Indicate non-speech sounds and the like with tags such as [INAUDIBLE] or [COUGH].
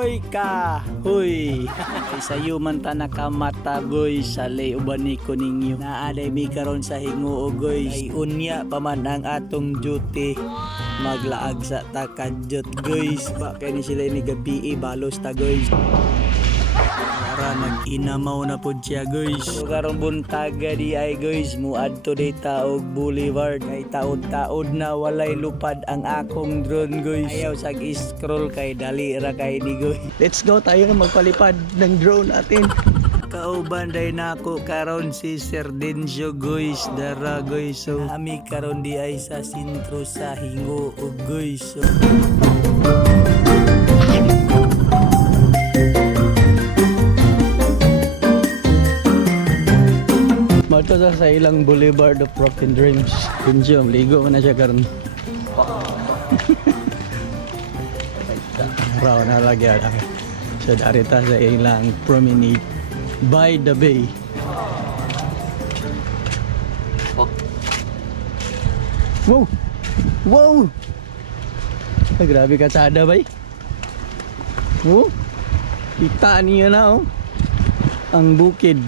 Hoy ka, hoy. [LAUGHS] Kay sayo man ta nakamata goy sa lay uban ni ko ninyo. Naaday mi karon sa hinguo goy. Ay unya pa man ang atong duty. Maglaag sa takadyot guys. Ba kay ni sila ni gabi balos ta guys. Para nag-inamaw na po siya guys. So karong buntaga di ay guys, muadto day taog boulevard. Kay taod-taod na walay lupad ang akong drone guys. Ayaw sag scroll kay dali ra kay ni guys. Let's go tayo magpalipad ng drone natin. Kauban day na ako karon si Serdencio guys, dara guys. So kami karon di ay sa sintro sa Hingo ug guys. So, Mato sa sa ilang Boulevard of Broken Dreams. Kunjo, ligo na siya karon. [LAUGHS] Raw na lagi ada. Sa darita sa ilang promenade by the bay. Wow! Wow! Ay, grabe ka sada bay. Oh, kita niya na oh. Ang bukid.